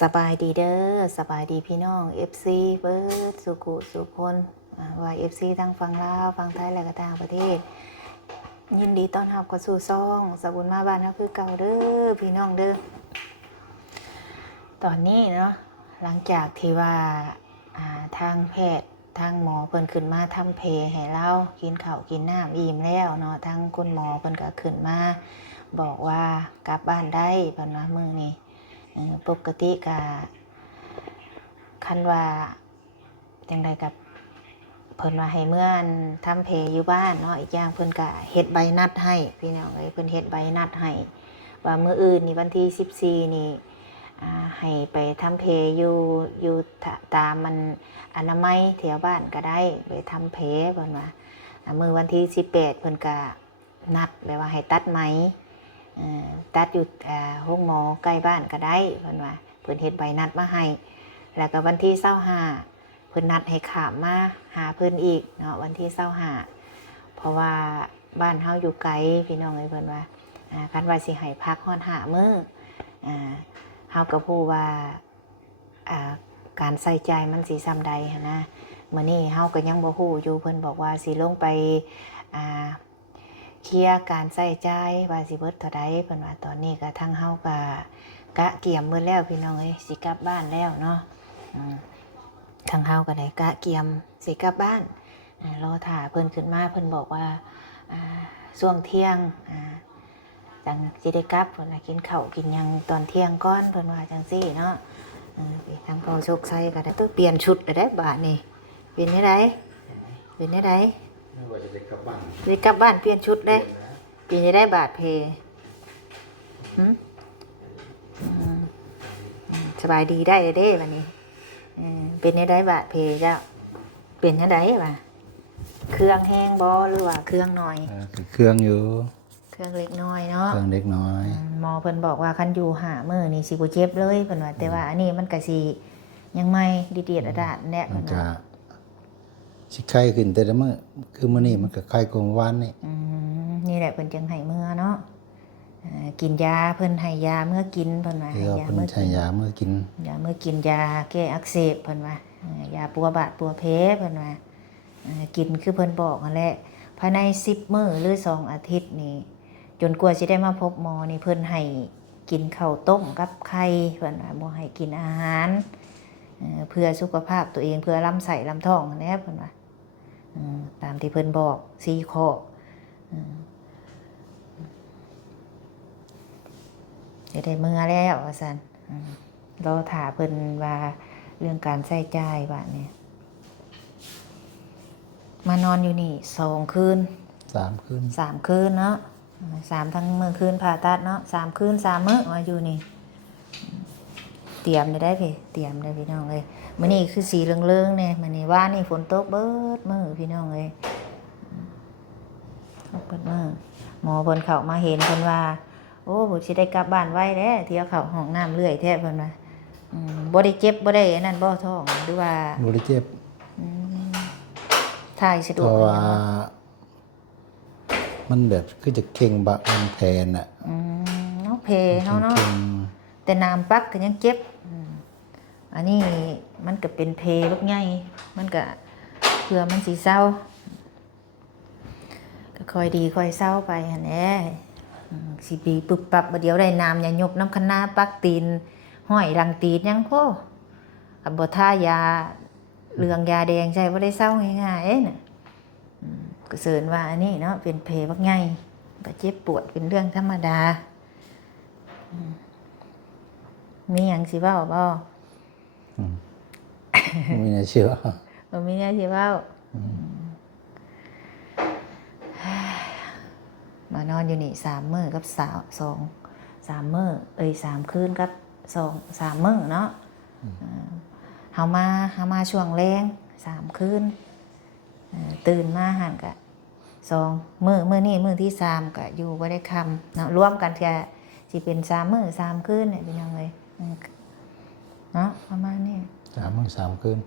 สบายดีเด้อสบายดีพี่น้อง FC เบิร์ดสุขุสุคนว่า FC ทั้งฝั่งลาวฝั่งไทยและก็ต่างประเทศยินดีต้อนรับเข้าสู่ซ่องสบุญมาบ้านเฮาคือเก่าเด้อพี่น้องเด้อตอนนี้เนาะหลังจากที่ว่าทางแพทย์ทางหมอเพิ่นขึ้นมาทำเพลให้เรากินข้าวกินน้ำอิ่มแล้วเนาะทางคุณหมอเพิ่นก็ขึ้นมาบอกว่ากลับบ้านได้เพิ่นว่ามื้อนี้ปกติก็คันว่าจังใดกับเพิ่นว่าให้เมื่อทำเพลอยู่บ้านเนาะอีกอย่างเพิ่นก็เฮ็ดใบนัดให้พี่น้องเอ้ยเพิ่นเฮ็ดใบนัดให้ว่ามื้ออื่นนี่วันที่14นี่ให้ไปทำเพลอยู่ตามมันอนามัยแถวบ้านก็ได้ไปทำเพลเพิ่นว่ามื้อวันที่18เพิ่นก็นัดแบบว่าให้ตัดไหมตัดอยู่ห้องหมอใกล้บ้านก็ได้เพิ่นว่าเพิ่นเฮ็ดใบนัดมาให้แล้วก็วันที่25เพิ่นนัดให้ขามมาหาเพิ่นอีกเนาะวันที่25เพราะว่าบ้านเฮาอยู่ไกลพี่น้องเอ้ยเพิ่นว่าคันว่าสิให้พักฮอด5มื้อเฮาก็พูดว่าการใส่ใจมันสิซ้ำใดหั่นนะมื้อนี้เฮาก็ยังบ่ฮู้อยู่เพิ่นบอกว่าสิลงไปเคลียร์การใส่ใจว่าสิเบิดเท่าใดเพิ่นว่าตอนนี้ก็ทั้งเฮาก็กะเกียมเบิดแล้วพี่น้องเอ้ยสิกลับบ้านแล้วเนาะทั้งเฮาก็ได้กะเกียมสิกลับบ้านรอท่าเพิ่นขึ้นมาเพิ่นบอกว่าช่วงเที่ยงจังสิได้กลับเพิ่นน่ะกินข้าวกินหยังตอนเที่ยงก่อนเพิ่นว่าจังซี่เนาะทางพ่อโชคชัยก็ได้ต้องเปลี่ยนชุดได้บาดนี้เป็นได้ไดเป็นได้ไดไม่ว่าจะกลับบ้านสิกลับบ้านเปลี่ยนชุดได้เป็นได้บาดเพสบายดีได้เด้วันนี้เป็นได้บาดเพเจ้าเป็นได้ป่ะเครื่องแห้งบ่หรือว่าเครื่องน้อยเครื่องอยู่เครื่องเล็กน้อยเนาะเครื่องเล็กน้อยหมอเพิ่นบอกว่าคันอยู่5มื้อนี่สิบ่เจ็บเลยเพิ่นว่าแต่ว่าอันนี้มันก็สิยังไม่ดีๆดาดแน่เพิ่นว่าสิไข้ขึ้นแต่ละมื้อคือมื้อนี้มันก็ไข้กว่าเมื่อวานนี่นี่แหละเพิ่นจึงให้มื้อเนาะกินยาเพิ่นให้ยาเมื่อกินเพิ่นว่าให้ยาเมื่อกินยาเมื่อกินยาแก้อักเสบเพิ่นว่ายาปัวบาดปัวเพเพิ่นว่ากินคือเพิ่นบอกนั่นแหละภายใน10มื้อหรือ2อาทิตย์นี่จนกว่าสิได้มาพบหมอนี่เพิ่นให้กินข้าวต้มกับไข่เพิ่นว่าบ่ให้กินอาหารเพื่อสุขภาพตัวเองเพื่อลำไส้ลำท้องนั่นแหละเพิ่นว่าตามที่เพิ่นบอก4ข้อจะได้มื้อแล้วว่าซั่นรอท่าเพิ่นว่าเรื่องการใช้จ่ายว่านี่มานอนอยู่นี่2คืน3คืน3คืนเนาะ3ทั้งมื้อคืนผ่าตัดเนาะ3คืน3มื้อมาอยู่นี่เตรียมได้พี่เตรียมได้พี่น้องเอ้ยมื้อนี้คือสีเหลืองๆเนี่ยมื้อนี้ว่านี่ฝนตกเบิดมื้อพี่น้องเอ้ยเบิดมื้อหมอเพิ่นเข้ามาเห็นเพิ่นว่าโอ้บ่สิได้กลับบ้านไวแท้เที่ยวเข้าห้องน้ำเรื่อยแท้เพิ่นว่าบ่ได้เจ็บบ่ได้อันนั้นบ่ท้องหรือว่าบ่ได้เจ็บถ่ายสะดวกเพราะว่ามันแบบคือจะเข่งบะมันแผลน่ะเนาะเพเนาะแต่น้ำปักก็ยังเจ็บอันนี้มันก็เป็นเพลูกใหญ่มันก็เพื่อมันสิเศร้าก็ค่อยดีค่อยเศร้าไปหั่นแหละสิปีปึบปับบ่เดี๋ยวได้น้ำอย่ายกน้ำคันนาปักตีนห้อยรังตีนยังพ่อบ่ทายาเหลืองยาแดงใช่บ่ได้เศร้าง่ายๆน่ะก็เสริญว่าอันนี้เนาะเป็นเพบักใหญ่ก็เจ็บปวดเป็นเรื่องธรรมดามีหยังสิเว้าบ่มีน่าเชื่อบ่มีหยังสิเว้ามานอนอยู่นี่3มื้อกับ3มื้อ3คืนกับ3มื้อเนาะเฮามาช่วงแลง3คืนตื่นมาหั่นก็2มื้อนี้มื้อที่3ก็อยู่บ่ได้ค่ำเนาะรวมกันก็สิเป็น3มื้อ3คืนเนี่ยพี่น้องเอ้ยเนาะประมาณนี้3มื้อ3คืน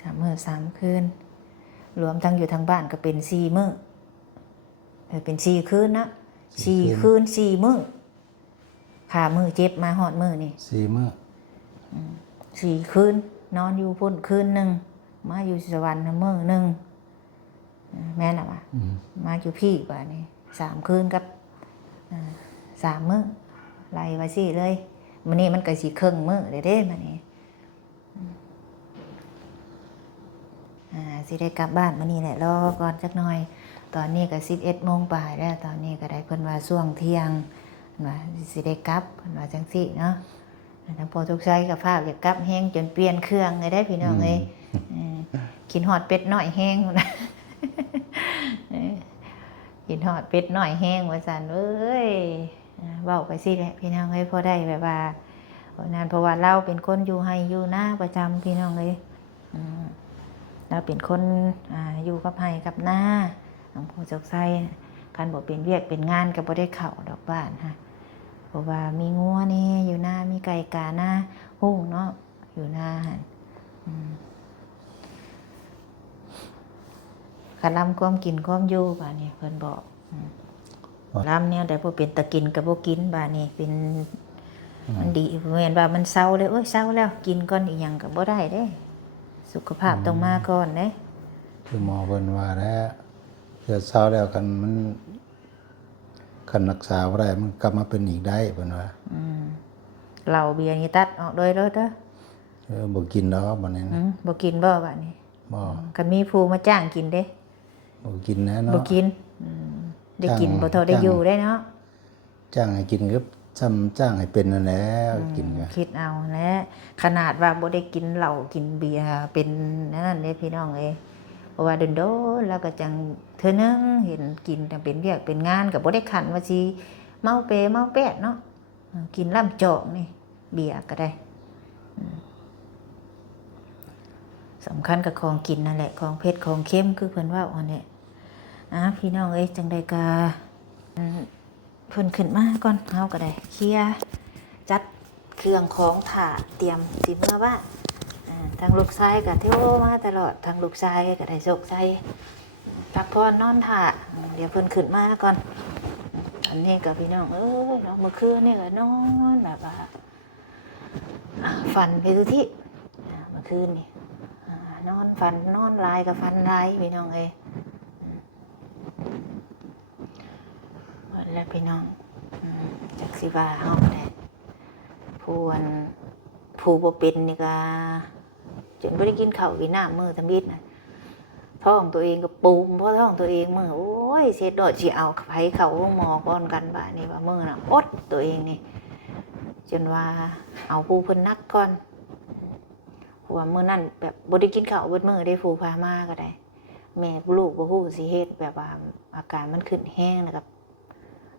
3มื้อ3คืนรวมทั้งอยู่ทางบ้านก็เป็น4มื้อเป็น4คืนนะ4คืน4มื้อ ขามือเจ็บมาฮอดมือนี่ 4 มื้อ 4 คืนนอนอยู่พุ่นคืนหนึงมาอยู่สวรรค์มื้อหนึงแม่นน่ะว่ามาอยู่พี่บาดนี้3 คืนกับ3 มื้อไล่ว่าสิเลยมื้อนี้มันก็สิครึ่งมื้อเด้มื้อนี้สิได้กลับบ้านมื้อนี้แหละรอก่อนจักหน่อยตอนนี้ก็11 โมงปลายแล้วตอนนี้ก็ได้เพิ่นว่าช่วงเที่ยงว่าสิได้กลับเพิ่นว่าจังซี่เนาะทางพ่อทุกชัยก็ภาพอยากกลับแฮงจนเปลี่ยนเครื่องเลยได้พี่น้องเอ้ยกินฮอดเป็ดน้อยแฮงพุ่นน่ะกินฮอดเป็ดน้อยแฮงว่าซั่นเอ้ยเว้าไปสิแหละพี่น้องเอ้ยพอได้แบบว่านั่นเพราะว่าเราเป็นคนอยู่ไร่อยู่นาประจำพี่น้องเอ้ยเราเป็นคนอยู่กับไร่กับนาหลวงพ่อเจ้าไส้คันบ่เป็นเวียกเป็นงานก็บ่ได้เข้าดอกบ้านฮะเพราะว่ามีงัวนี่อยู่นามีไก่กานาฮู้เนาะอยู่นาหั่นคันลำความกินความอยู่บาดนี้เพิ่นบอกลำเนี่ยแต่บ่เป็นตะกินก็บ่กินบาดนี้เป็นมันดีแม่นว่ามันเศร้าเลยโอ้ยเศร้าแล้วกินก่อนอีหยังก็บ่ได้เด้สุขภาพต้องมาก่อนเด้ คือหมอเพิ่นว่าแล้วเกิดเช้าแล้วกันมันคันรักษาบ่ได้มันกลับมาเป็นอีกได้เพิ่นว่าเหล้าเบียร์นี่ตัดออกเลยเด้อบ่กินดอกบัดนี้นะบ่กินบ่บัดนี้บ่คันมีผู้มาจ้างกินเด้บ่กินแน่เนาะบ่กินได้กินบ่เท่าได้อยู่ได้เนาะจ้างให้กินก็ซ้ำจ้างให้เป็นนั่นแหละกินก็คิดเอาแหละขนาดว่าบ่ได้กินเหล้ากินเบียร์เป็นนั่นเด้พี่น้องเอ้ยเพราะว่าโดนๆแล้วก็จังเทื่อนึงเห็นกินจังเป็นเวียกเป็นงานก็บ่ได้ขันว่าสิเมาเปเมาแปดเนาะกินล่ำจอกนี่เบียร์ก็ได้สำคัญกับของกินนั่นแหละของเผ็ดของเค็มคือเพิ่นว่าอันนี้พี่น้องเอ้ยจังใดก็เพิ่นขึ้นมาก่อนเฮาก็ได้เคลียร์จัดเครื่องของถ่าเตรียมสิเมื่อบ้านทางลูกชายก็เที่ยวมาตลอดทางลูกชายก็ได้โศกใจพักผ่อนนอนถ่าเดี๋ยวเพิ่นขึ้นมาก่อนอันนี้กับพี่น้องเอ้ยเนาะเมื่อคืนนี่ก็นอนแบบว่าฝันไปทุกที่เมื่อคืนนี่นอนฝันนอนลายกับฝันลายพี่น้องเอ้ยแล้วพี่น้องจากสิว่าเฮาได้ผู้บ่เป็นนี่ก็จนบ่ได้กินข้าวกินน้ำมื้อทำบิดน่ะท้องตัวเองก็ปูมเพราะท้องตัวเองมื้อโอ้ยเสร็จดอกสิเอาไผเข้าโรงหมอก่อนกันบาดนี้ว่ามื้อน่ะอดตัวเองนี่จนว่าเอาผู้เพิ่นนักก่อนเพราะว่ามื้อนั้นแบบบ่ได้กินข้าวเบิดมื้อได้ผู้พามาก็ได้แม่ลูกบ่ฮู้สิเฮ็ดแบบว่าอาการมันขึ้นแห้งนะครับ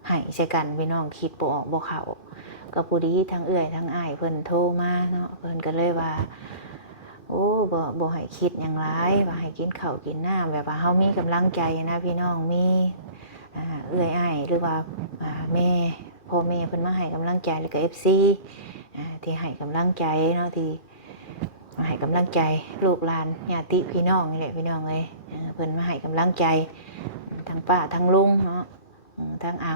ให้ใส่กันพี่น้องคิดบ่ออกบ่เข้าก็ผู้ดีทั้งเอื้อยทั้งอ้ายเพิ่นโทรมาเนาะเพิ่นก็เลยว่าโอ้บ่ให้คิดหยังหลายว่าให้กินข้าวกินน้ำแบบว่าเฮามีกำลังใจนะพี่น้องมีเอื้อยอ้ายหรือว่าแม่พ่อแม่เพิ่นมาให้กำลังใจแล้วก็ FC ที่ให้กำลังใจเนาะที่มาให้กำลังใจลูกหลานญาติพี่น้องนี่แหละพี่น้องเอ้ยเพิ่นมาให้กำลังใจทั้งป้าทั้งลุงเนาะทั้งอา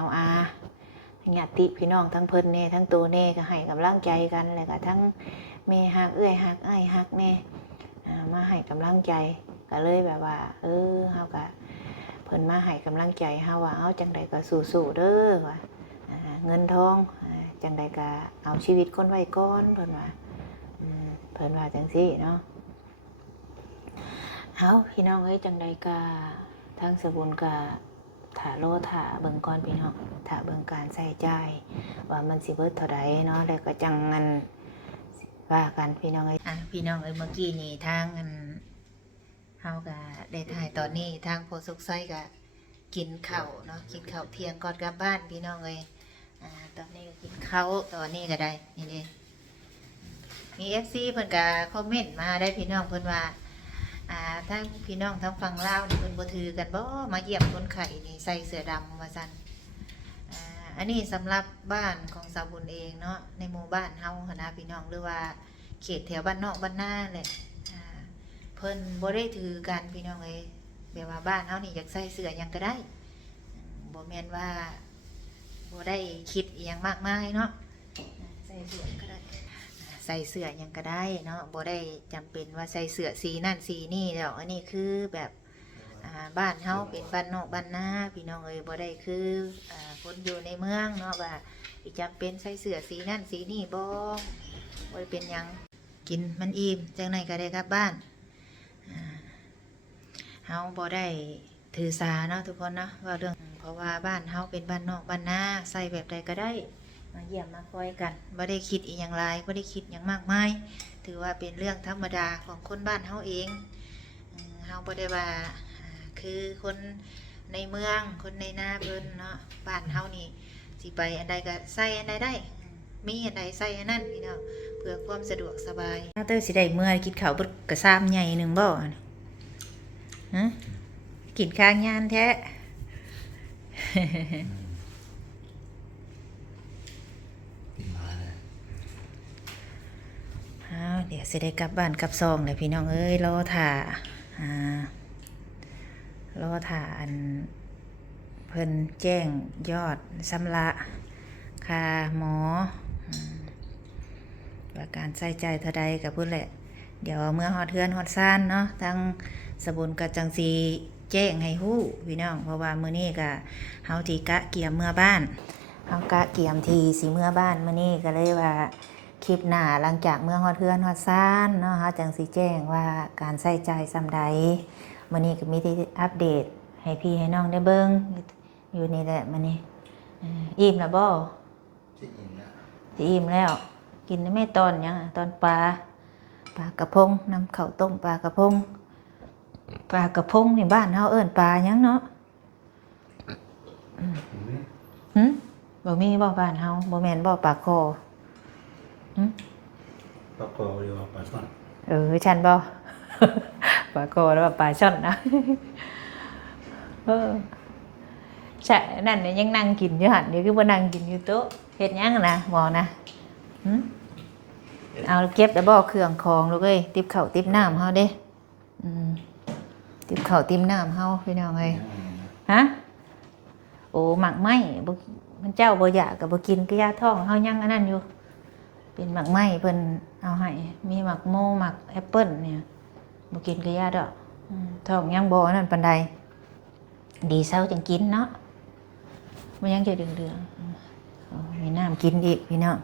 ญาติพี่น้องทั้งเพิ่นแน่ทั้งตัวแน่ก็ให้กำลังใจกันแล้วก็ทั้งแม่ฮักเอื้อยฮักอ้ายฮักแน่มาให้กำลังใจก็เลยแบบว่าเฮาก็เพิ่นมาให้กำลังใจเฮาว่าเอาจังใดก็สู้ๆเด้อว่าเงินทองจังใดก็เอาชีวิตคนไว้ก่อนเพิ่นว่าจังซี่เนาะเอาพี่น้องเอ้ยจังใดก็ทั้งสบุญก็ถ่าเบิ่งก่อนพี่น้องถ่าเบิ่งการใส่ใจว่ามันสิเบิดเท่าใดเนาะแล้วก็จังงันว่ากันพี่น้องเอ้ยพี่น้องเอ้ยเมื่อกี้นี่ทางเฮาก็ได้ถ่ายตอนนี้ทางโพสุกไส้ก็กินข้าวเนาะกินข้าวเที่ยงก่อนกลับบ้านพี่น้องเอ้ยตอนนี้ก็กินข้าวตอนนี้ก็ได้นี่เด้มี FC เพิ่นก็คอมเมนต์มาได้พี่น้องเพิ่นว่าทั้งพี่น้องทั้งฝั่งลาวนี่เพิ่นบ่ถือกันบ่มาเยี่ยมคนไข้นี่ใส่เสื้อดำว่าซั่นอันนี้สำหรับบ้านของสาวบุญเองเนาะในหมู่บ้านเฮาหั่นนะพี่น้องหรือว่าเขตแถวบ้านนอกบ้านนาแหละเพิ่นบ่ได้ถือกันพี่น้องเอ้ยแบบว่าบ้านเฮานี่อยากใส่เสื้อหยังก็ได้บ่แม่นว่าบ่ได้คิดอีหยังมากมายเนาะ ส่เสื้อก็ได้ใส่เสื้อหยังก็ได้เนาะบ่ได้จำเป็นว่าใส่เสื้อสีนั่นสีนี่ดอกอันนี้คือแบบบ้านเฮาเป็นบ้านนอกบ้านนาพี่น้องเอ้ยบ่ได้คือคนอยู่ในเมืองเนาะว่าสิจำเป็นใส่เสื้อสีนั่นสีนี่บ่ได้เป็นหยังกินมันอิ่มจังไหนก็ได้กลับบ้านเฮาบ่ได้ถือสาเนาะทุกคนเนาะว่าเรื่องเพราะว่าบ้านเฮาเป็นบ้านนอกบ้านนาใส่แบบใดก็ได้มาเยี่ยมมาคอยกันบ่ได้คิดอีหยังหลายบ่ได้คิดหยังมากมายถือว่าเป็นเรื่องธรรมดาของคนบ้านเฮาเองเฮาบ่ได้ว่าคือคนในเมืองคนในนาเพิ่นเนาะบ้านเฮานี่สิไปอันใดก็ใส่อันใดได้มีอันใดใส่อันนั้นพี่น้องเพื่อความสะดวกสบายเตอร์สิได้เมื่อยกินข้าวเบิดกระซามใหญ่หนึงบ่ฮะกินข้างยานแท้ เดี๋ยวสิได้กลับบ้านกลับซองเลยพี่น้องเอ้ยรอถ่าอันเพิ่นแจ้งยอดชำระค่าหมอว่าการใช้จ่ายเท่าใดกับพุ่นแหละเดี๋ยวเมื่อฮอดเทือนฮอดซ่านเนาะทางสบุญกับจังสีแจ้งให้ฮู้พี่น้องเพราะว่ามื้อนี้ก็เฮาที่กะเกียมเมื่อบ้านเฮากะเกียมทีสิเมื่อบ้านมื้อนี้ก็เลยว่าคลิปหน้าหลังจากเมื่อฮอดเทือนฮอดซ่านเนาะเฮาจังสิแจ้งว่าการใช้จ่ายส่ำใดมื้อนี้ก็มีที่อัปเดตให้พี่ให้น้องได้เบิ่งอยู่นี่แหละมื้อนี้อิ่มแล้วบ่สิอิ่มแล้วกินได้แม่ตอนหยังตอนปลากระพงนำข้าวต้มปลากระพงนี่บ้านเฮาเอิ้นปลาหยังเนาะบ่มีบ่บ้านเฮาบ่แม่นบ่ปลาคอปลาโกหรือว่าปลาช่อนฉันบ่ ปลาคอแล้วปลาช่อนนะใช่นั่นเนี่ยยังนั่งกินอยู่หั่นนี่คือบ่นั่งกินอยู่โต๊ะเฮ็ดหยังนะหมอนะเอาเก็บแล้วบ่เครื่องของลูกเอ้ยติบข้าวติบน้ำเฮาเด้ติบข้าวติบน้ำเฮาพี่น้องเอ้ยฮะโอ้หมักไหมบ่มันเจ้าบ่อยากก็บ่กินก็ยาท้องเฮายังอันนั้นอยู่เป็นหมักไหมเพิ่นเอาให้มีหมักโมหมักแอปเปิ้ลเนี่ยบ่กินก็ยาดอกท้องยังบ่อันนั้นปานใดดีเซาจังกินเนาะมันยังจะเดือดๆมีน้ำกินอีกพี่น้อง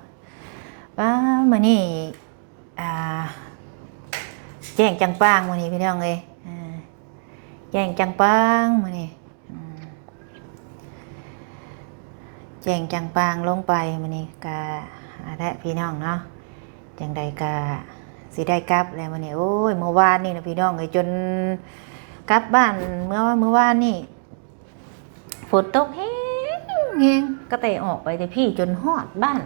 ป้ามื้อนี้แจ้งจังปางมื้อนี้พี่น้องเอ้ยแจ้งจังปางมื้อนี้แจ้งจังปางลงไปมื้อนี้ก็และพี่น้องเนาะจังใดก็สิได้กลับแล้วมื้อนี้โอ้ยเมื่อวานนี่นะพี่น้องเอ้ยจนกลับบ้านเมื่อวานนี่ฝนตกแห้งก็เตะออกไปแต่พี่จนฮอดบ้าน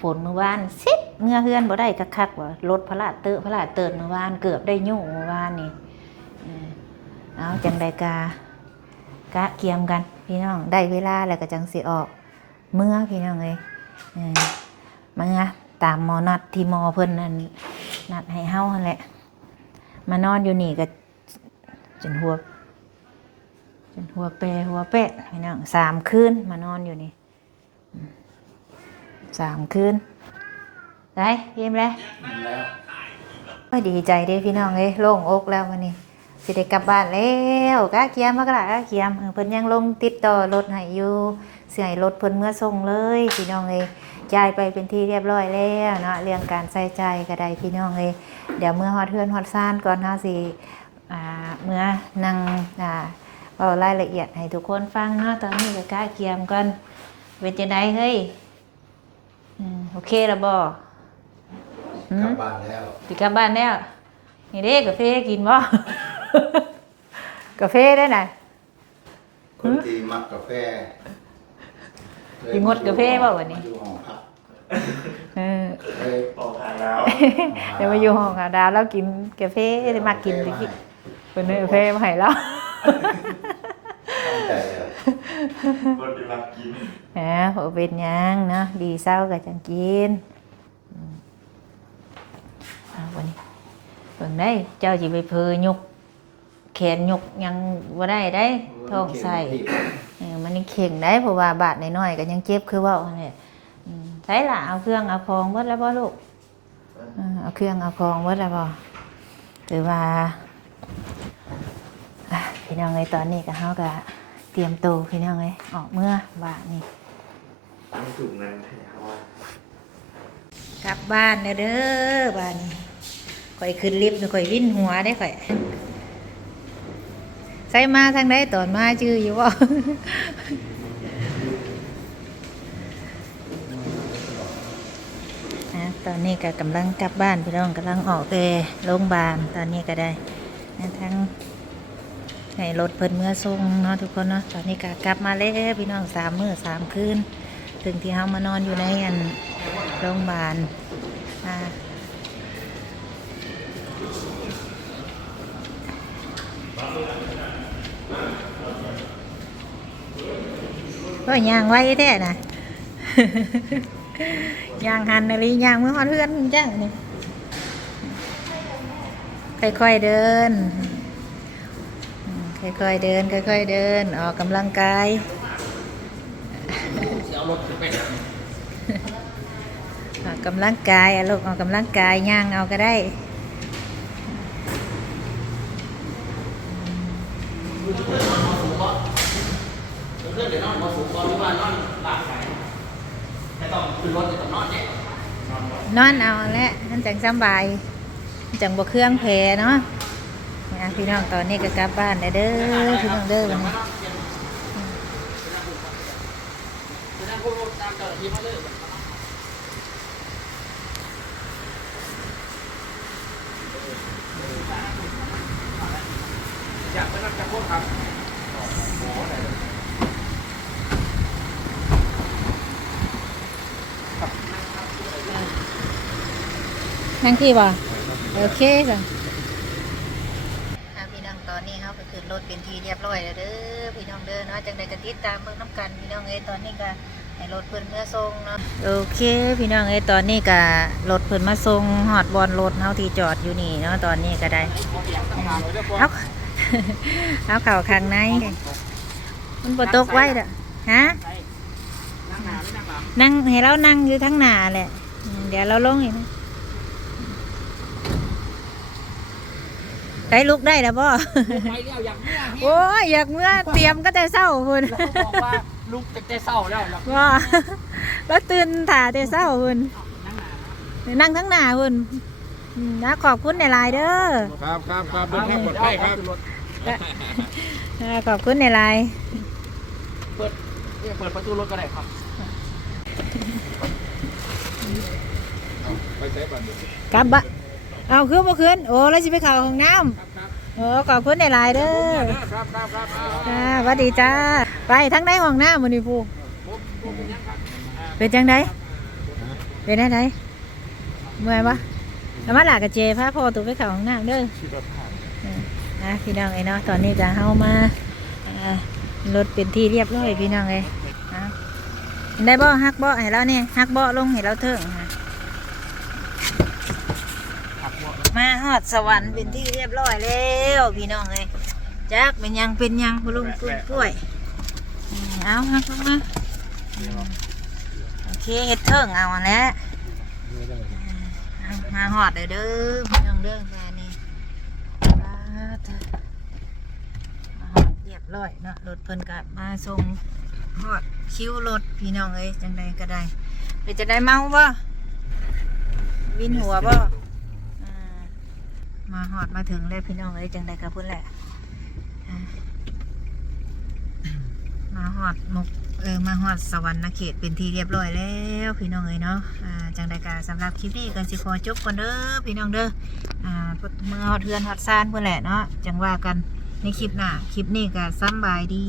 ฝนเมื่อวานซิดเมื่อเฮือนบ่ได้คักๆว่ารถพลาดเติดเมื่อวานเกือบได้ยุ่งเมื่อวานนี่เอาจังใดกะเกียมกันพี่น้องได้เวลาแล้วก็จังสิออกเมื่อพี่น้องเอ้ยมาตามหมอนัดที่หมอเพิ่นนั่นนัดให้เฮานั่นแหละมานอนอยู่นี่ก็จนหัวแปะพี่น้อง3 คืนมานอนอยู่นี่3 คืนได้เยี่ยมแล้วก็ดีใจเด้พี่น้องเอ้ยโล่งอกแล้ววันนี้สิได้กลับบ้านแล้วกะเกียมมากะเกียมเพิ่นยังลงติดต่อรถให้อยู่สิให้รถเพิ่นเมื่อส่งเลยพี่น้องเอ้ยจ่ายไปเป็นที่เรียบร้อยแล้วเนาะเรื่องการใช้จ่ายก็ได้พี่น้องเอ้ยเดี๋ยวเมื่อฮอดเฮือนฮอดซ่านก่อนเฮาสิเมื่อนั่งเอารายละเอียดให้ทุกคนฟังเนาะตอนนี้ก็กะเกียมก่อนเป็นจังได๋เฮ้ยโอเคแล้วบ่กลับบ้านแล้วสิกลับบ้านแล้วนี่เด้กาแฟกินบ่ กาแฟได้น่ะคนที่มักกาแฟสิงดกาแฟบ่วันนี้อยู่ห้องพักออกทางแล้ว เดี๋ยวมาอยู่ห้องดาวแล้วกินกาแฟได้มากินตะกี้เพิ่นเอากาแฟมาให้แล้วคนที่รักกินบ่เป็นหยังเนาะดีเศร้าก็จังกินวันนี้เบิ่งได้เจ้าสิไปเพอยกแขนยกยังบ่ได้ท้องใส่มันยังเข่งได้เพราะว่าบาดน้อยๆก็ยังเจ็บคือเว้านั่นแหละ ใช่ล่ะเอาเครื่องเอาของหมดแล้วบ่ลูกเอาเครื่องเอาของหมดแล้วบ่หรือว่าพี่น้องไอ้ตอนนี้ก็เฮาก็เตรียมตัวพี่น้องไอ้ออกเมื่อบ่านี่ ตั้งถุงเงินให้เขาว่าก ลับบ้านเด้อบ้านนี้ข่อยขึ้นลิฟต์ข่อยวิ่นหัวได้ข่อยใส่มาทางใดตอนมาชื่ออยู่บ่ ตอนนี้ก็กำลังกลับบ้านพี่น้องกำลังออกแต่โรงพยาบาลตอนนี้ก็ได้ทั้งให้รถเพิ่นเมื่อส่งเนาะทุกคนเนาะตอนนี้ก็กลับมาแล้วพี่น้อง3 มื้อ 3 คืนถึงที่เฮามานอนอยู่ในโรงพยาบาลก็ย่างไว้แท้น่ะ ย่างหันอะไรย่างเมื่อฮอดเพื่อนจ้ะนี่ค่อยๆเดินค่อยๆเดินค่อยๆเดินออกกำลังกายออกกำลังกายลูกออกกำลังกายย่างเอาก็ได้นอนเอาแหละนั่นจังสบายจังบ่เครื่องแพเนาะพี่น้องตอนนี้ก็กลับบ้านได้เด้อพี่น้องเด้อวันนี้อยากไปรับจากพวกครับ นั่งที่บ่โอเคจ้ะพี่น้องตอนนี้เขาไปขึ้นรถเป็นทีเรียบร้อยแล้วเด้อพี่น้องเด้อเนาะจังใดก็ติดตามเบิ่งน้ำกันพี่น้องเอ้ยตอนนี้ก็ให้รถเพิ่นเมื่อส่งเนาะโอเคพี่น้องเอ้ยตอนนี้ก็รถเพิ่นมาส่งฮอดบอนรถเฮาที่จอดอยู่นี่เนาะตอนนี้ก็ได้เอา เอาเข่าข้างในมันบ่ตกไว้เด้อฮะนั่งให้เรานั่งอยู่ทั้งหน้าแหละเดี๋ยวเราลงอีกนะได้ลุกได้แล้วบ่ ไปแล้วอยากเมื่อ โอ้ยอยากเมื่อเตรียมก็แต่เศร้าคุณ แล้วบอกว่าลูกจะเศร้าแล้วอยาก ว่าแล้วตื่นถ่าแต่เศร้าคุณนั่งทั้งหน้าคุณนะขอบคุณในไลน์เด้อ ครับครับครับเดินทางปลอดภัยครับ ขอบคุณในไลน์ เปิดประตูรถก็ได้ครับ ไปใช้บัตร กลับบ้านเอาขึ้นบ่ขึ้นโอ้แล้วสิไปเข้าห้องน้ำโอ้ขอบคุณในไลน์เด้อ ครับครับครับ สวัสดีจ้าไปทั้งในห้องน้ำมื้อนี้ผู้เป็นจังไดเป็นจังไดเมื่อยปะแล้วมาหลากกับเจพาพ่อตัวไปเข้าห้องน้ำเด้อพี่น้องไอ้เนาะตอนนี้จะเฮามารถเป็นที่เรียบร้อยพี่น้องเลยได้บ่ฮักบ่ให้เราเนี่ยฮักบ่ลงให้เราเถิงมาฮอดสวรรค์เป็นที่เรียบร้อยแล้วพี่น้องเลยจักเป็นยังผู้ลุงกล้วยเอาฮักลงมาโอเคเฮ็ดเถิงเอาแล้วมาฮอดเด้อพี่น้องเด้อแค่นี้มาฮอดเรียบร้อยเนาะรถเพิ่นก็มาส่งฮอดคิวรถพี่น้องเอ้ยจังใดก็ได้เป็นจะได้เมาบ่วินหัวบ่มาฮอดมาถึงเลยพี่น้องเอ้ยจังใดก็พุ่นแหละมาฮอดมาฮอดสวรรค์เขตเป็นที่เรียบร้อยแล้วพี่น้องเอ้ยเนาะจังใดก็สำหรับคลิปนี้ก็สิขอจบก่อนเด้อพี่น้องเด้อเมื่อฮอดเทือนฮอดซ่านพุ่นแหละเนาะจังว่ากันในคลิปหน้าคลิปนี้ก็สำบายดี